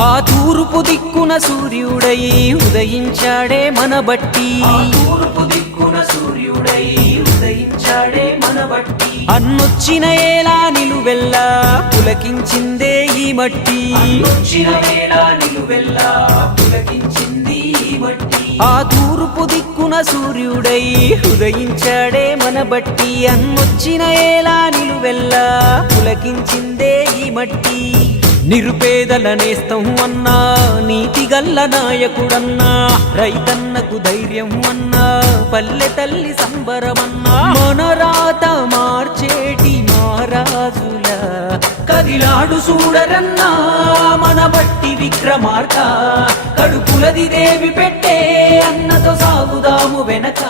ఆ తూర్పు దిక్కున సూర్యుడై ఉదయించాడే మన బట్టి, తూర్పు దిక్కున సూర్యుడై ఉదయించాడే మన బట్టి. అన్నొచ్చిన ఏలా నిలువెల్లా పులకించిందే ఈ మట్టి, అన్నొచ్చిన ఏలా నిలువెల్లా పులకించింది ఈ మట్టి. ఆ తూర్పు దిక్కున సూర్యుడై ఉదయించాడే మన బట్టి, అన్నొచ్చిన ఏలా నిలువెల్లా పులకించిందే ఈ మట్టి. నిరుపేదల నేస్తం అన్నా, నీతిగల్ల నాయకుడన్నా, రైతన్నకు ధైర్యం అన్నా, పల్లె తల్లి సంబరమన్నా. మన రాత మార్చేటి మహారాజుల కదిలాడు చూడరన్నా మన బట్టి విక్రమార్క. కడుపులది దేవి పెట్టే అన్నతో సాగుదాము వెనక.